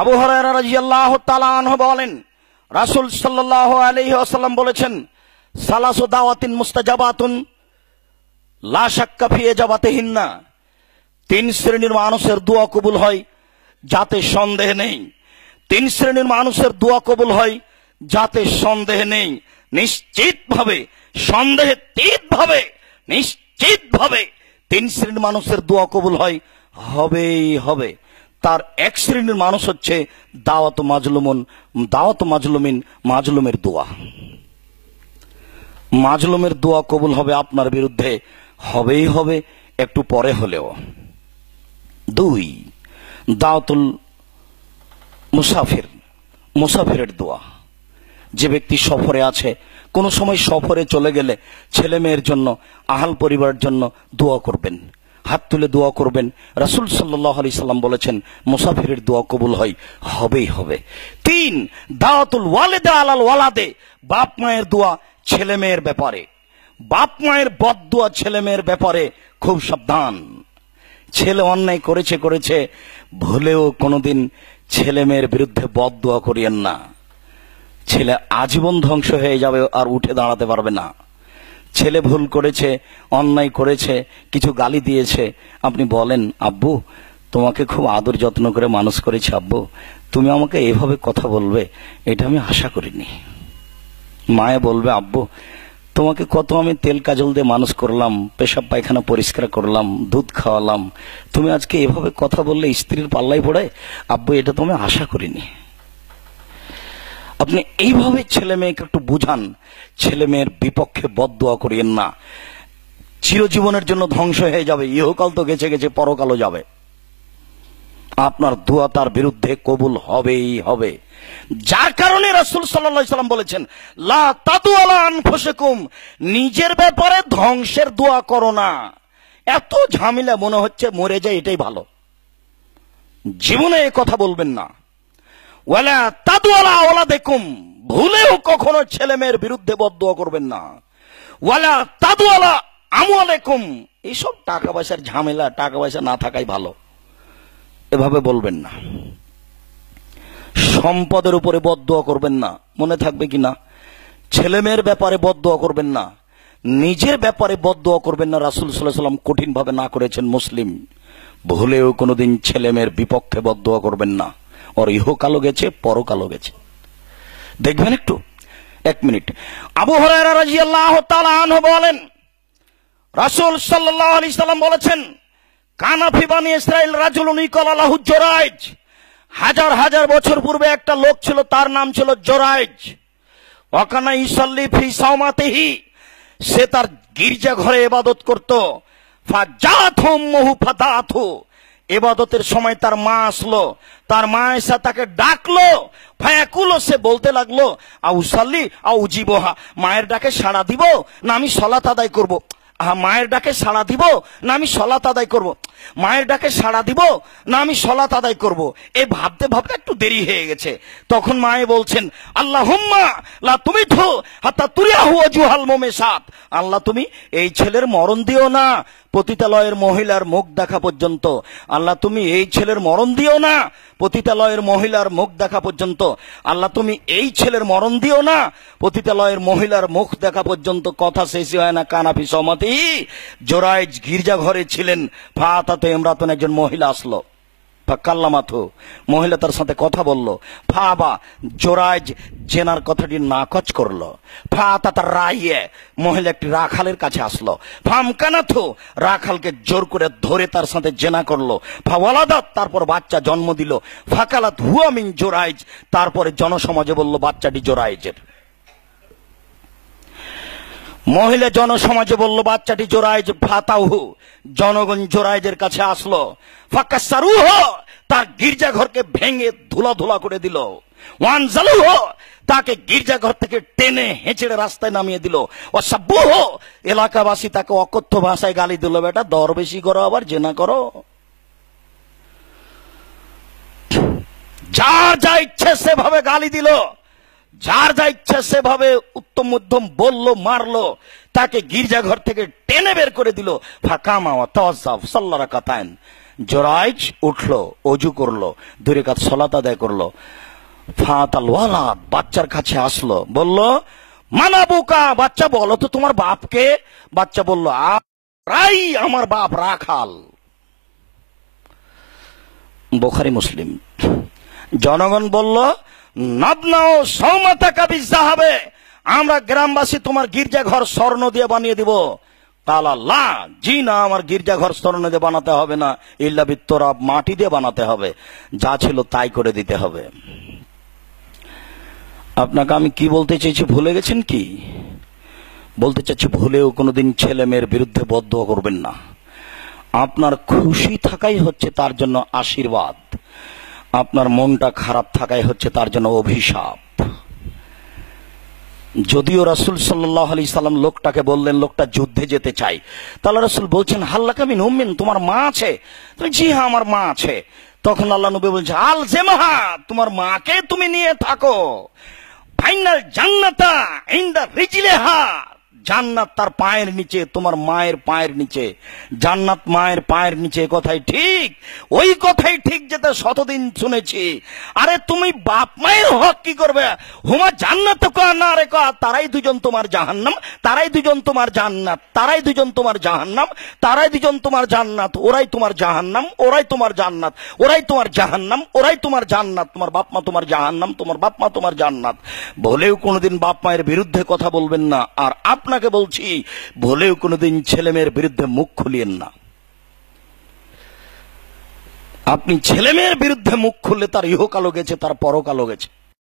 আবু হুরায়রা রাদিয়াল্লাহু তাআলা আনহু বলেন, রাসূল সাল্লাল্লাহু আলাইহি ওয়াসাল্লাম বলেছেন, সালাসু দাওয়াতিন মুস্তাজাবাতুন লা শাক্কা ফি ইজাবাতিহিন্না, তিন শ্রেণীর মানুষের দোয়া কবুল হয় যাতে সন্দেহ নেই। তিন শ্রেণীর মানুষের দোয়া কবুল হয় যাতে সন্দেহ নেই। নিশ্চিতভাবে, সন্দেহাতীতভাবে, নিশ্চিতভাবে তিন শ্রেণীর মানুষের দোয়া কবুল হয়, হবেই হবে। তার এক শ্রেণীর মানুষ হচ্ছে দাওয়াত মাজলুমিন, মাজলুমের দোয়া। মাজলুমের দোয়া কবুল হবে আপনার বিরুদ্ধে, হবেই হবে, একটু পরে হলেও। দুই, দাওয়াতুল মুসাফিরের দোয়া। যে ব্যক্তি সফরে আছে, কোন সময় সফরে চলে গেলে ছেলে মেয়ের জন্য, আহাল পরিবারের জন্য দোয়া করবেন, হাত তুলে দোয়া করবেন। রাসূল সাল্লাল্লাহু আলাইহি সাল্লাম বলেছেন, মুসাফিরের দোয়া কবুল হয়, হবেই হবে। তিন, দাওয়াতুল ওয়ালিদা আলাল ওয়ালাদে, বাপ মায়ের দোয়া ছেলে মেয়ের ব্যাপারে। বাপ মায়ের বদদোয়া ছেলে মেয়ের ব্যাপারে খুব সাবধান। ছেলে অন্যায় করেছে, ভুলেও কোনোদিন ছেলে মেয়ের বিরুদ্ধে বদদোয়া করিয়েন না। ছেলে আজীবন ধ্বংস হয়ে যাবে, আর উঠে দাঁড়াতে পারবে না। ছেলে ভুল করেছে, অন্যায় করেছে, কিছু গালি দিয়েছে, আপনি বলেন, আব্বু তোমাকে খুব আদর যত্ন করে মানুষ করেছি, আব্বু তুমি আমাকে এভাবে কথা বলবে এটা আমি আশা করিনি। মায়ে বলবে, আব্বু তোমাকে কত আমি তেল কাজল দিয়ে মানুষ করলাম, পেশাব পায়খানা পরিষ্কার করলাম, দুধ খাওয়ালাম, তুমি আজকে এভাবে কথা বললে স্ত্রীর পাল্লাই পড়ে, আব্বু এটা তো আমি আশা করিনি। আপনি এইভাবে ছেলে মেয়েকে একটু বুঝান, ছেলে মেয়ের বিপক্ষে বদদোয়া করিয়েন না। চিরজীবনের জন্য ধ্বংস হয়ে যাবে, ইহকাল তো গেছে গেছে, পরকালও যাবে। আপনার দোয়া তার বিরুদ্ধে কবুল হবেই হবে। যার কারণে রাসূল সাল্লাল্লাহু আলাইহি সাল্লাম বলেছেন, লা তাদু আলা আনফুসিকুম, নিজের ব্যাপারে ধ্বংসের দোয়া করো না। এত ঝামেলা, মনে হচ্ছে মরে যায়, এটাই ভালো। জীবনে এই কথা বলবেন না। ওয়ালা তাদু আলা আওলাদিকুম, ভুলেও কখনো ছেলে মেয়ের বিরুদ্ধে বদদোয়া করবেন না। ওয়ালা তাদু আলা আমওয়ালিকুম, এইসব টাকা পয়সার ঝামেলা, টাকা পয়সা না থাকাই ভালো, এভাবে বলবেন না। সম্পদের উপরে বদদোয়া করবেন না, মনে থাকবে কিনা। ছেলে মেয়ের ব্যাপারে বদদোয়া করবেন না, নিজের ব্যাপারে বদদোয়া করবেন না। রাসূল সাল্লাল্লাহু আলাইহি ওয়াসাল্লাম কঠিন ভাবে না করেছেন। মুসলিম, ভুলেও কোনোদিন ছেলে মেয়ের বিপক্ষে বদদোয়া করবেন না। ওর ইহকালও গেছে, পরকালও গেছে। দেখবেন একটু, এক মিনিট। আবু হুরায়রা রাদিয়াল্লাহু তাআলা আনহু বলেন, রাসূল সাল্লাল্লাহু আলাইহি সাল্লাম বলেছেন, কানা ফি বানি ইসরাইল রাজুলুন ইকালা লাহু জুরাইজ, হাজার হাজার বছর পূর্বে একটা লোক ছিল, তার নাম ছিল জুরাইজ। ওয়াকানা ইসাল্লি ফি সাওমাতিহি, সে তার গির্জা ঘরে ইবাদত করত। ফাজাতহু উম্মুহু ফাদাতহু, ইবাদতের সময় তার মা আসলো, তার মা এসে তাকে ডাকলো। ফায়াকুলো, সে বলতে লাগলো, আউসাল্লি আউজিবহা, মায়ের ডাকে সাড়া দিব না আমি সালাত আদায় করব। মায়ের ডাকে সাড়া দিব না আমি সালাত আদায় করব, মায়ের ডাকে সাড়া দিব না আমি সালাত আদায় করব। এই ভাবতে ভাবতে একটু দেরি হয়ে গেছে। তখন মায়ে বলছেন, আল্লাহুম্মা লা তুমিতহু হাত্তা তুরিয়াহু ওয়াজুহাল মুমিসাত, আল্লাহ তুমি এই ছেলের মরণ দিও না পতিতালয়ের মহিলার মুখ দেখা পর্যন্ত। আল্লাহ তুমি এই ছেলের মরণ দিও না পতিতালয়ের মহিলার মুখ দেখা পর্যন্ত। আল্লাহ তুমি এই ছেলের মরণ দিও না পতিতালয়ের মহিলার মুখ দেখা পর্যন্ত। কথা শেষই হয় না, কানাফি সমাতি, জোরাইজ গির্জা ঘরে ছিলেন। ফাতাতে ইমরাতুন, একজন মহিলা আসলো। ফাকাল্লামাতহু, মহিলা তার সাথে কথা বলল। ফাবা, জোরাইজ জেনার কথাটি নাকচ করলো। ফাতা তার রাইয়ে, মহিলা একটি রাখালের কাছে আসলো। ফামকানাথু, রাখালকে জোর করে ধরে তার সাথে জেনা করলো। ফাওয়ালাদাত, তারপর বাচ্চা জন্ম দিল। ফাকালাত হুয়া মিন জোরাইজ, তারপরে জনসমাজে বলল বাচ্চাটি জোরাইজের। মহিলা জনসমাজে বলল বাচ্চাটি জোরাইজ। ফাতাউহু, জনগণ জোরাইজের কাছে আসলো। ফাকাসারুহু, তার গির্জাঘরকে ভেঙে ধুলা ধুলা করে দিল। ওয়ানজালুহু, তাকে গির্জাঘর থেকে টেনে হেঁচড়ে রাস্তায় নামিয়ে দিল। ওয়াসাব্বুহু, এলাকাবাসী তাকে অকথ্য ভাষায় গালি দিল, বেটা দর বেশি করো, আবার জেনা করো। যার যা ইচ্ছে সেভাবে গালি দিল, যার যা ইচ্ছা সেভাবে উত্তম মধ্যম বললো, মারলো। তাকে গির্জাঘর থেকে টেনে বের করে দিল। ফাকামা ওয়া তাওয়াজ্জাফ সাল্লা রাকাতাইন, জোরাইজ উঠলো, অজু করলো, 2 রাকাত সালাত আদায় করলো। ফাতাল ওয়ালাদ, বাচ্চার কাছে আসলো, বলল মানাবুকা, বাচ্চা বলো তো তোমার বাপকে। বাচ্চা বলল রাই, আমার বাপ রাখাল। বুখারী মুসলিম। জনগণ বলল নাবনাও সৌমাতাকা বিযাহাবে, আমরা গ্রামবাসী তোমার গির্জাঘর স্বর্ণ দিয়ে বানিয়ে দিব। কালা লা, জি না, আমার গির্জাঘর স্বর্ণ দিয়ে বানাতে হবে না, ইল্লা বিত্তরাব, মাটি দিয়ে বানাতে হবে, যা ছিল তাই করে দিতে হবে। আপনাকে আমি কি বলতে চেয়েছি ভুলে গেছেন কি? বলতে চাচ্ছি ভুলেও কোনোদিন ছেলে মেয়ের বিরুদ্ধে বদদোয়া করবেন না। আপনার খুশি থাকাই হচ্ছে তার জন্য আশীর্বাদ, আপনার মনটা খারাপ থাকাই হচ্ছে তার জন্য অভিশাপ। যদিও রাসূল সাল্লাল্লাহু আলাইহি সাল্লাম লোকটাকে বললেন লোকটা যুদ্ধে যেতে চাই, তাহলে রাসূল বলছেন হাল্লাকা মিন উম্মিন, তোমার মা আছে? জি হ্যাঁ, আমার মা আছে। তখন আল্লাহ নবী বলছে আল জেমাহা, তোমার মাকে তুমি নিয়ে থাকো। ফাইনাল জান্নাতা ইনদা রিজলিহা, জান্নাত তার পায়ের নিচে, তোমার মায়ের পায়ের নিচে। জান্নাত মায়ের পায়ের নিচে, কথাই ঠিক, ওই কথাই ঠিক যেটা শতদিন শুনেছি। আরে তুমি বাপ মায়ের হক কি করবে? হুমা জান্নাত না রে, তারাই দুজন তোমার জাহান্নাম, তারাই দুজন তোমার জান্নাত, তারাই দুজন তোমার জাহান্নাম, তারাই দুজন তোমার জান্নাত, ওরাই তোমার জাহান্নাম, ওরাই তোমার জান্নাত, ওরাই তোমার জাহান্নাম, ওরাই তোমার জান্নাত। তোমার বাপ মা তোমার জাহান্নাম, তোমার বাপ মা তোমার জান্নাত। বলেও কোনোদিন বাপ মায়ের বিরুদ্ধে কথা বলবেন না। আর আপনাকে বলছি বলেও কোনোদিন ছেলে মেয়ের বিরুদ্ধে মুখ খুলিয়েন না। আপনি ছেলে মেয়ের বিরুদ্ধে মুখ খুললে তার ইহকালও গেছে, তার পরকালও গেছে।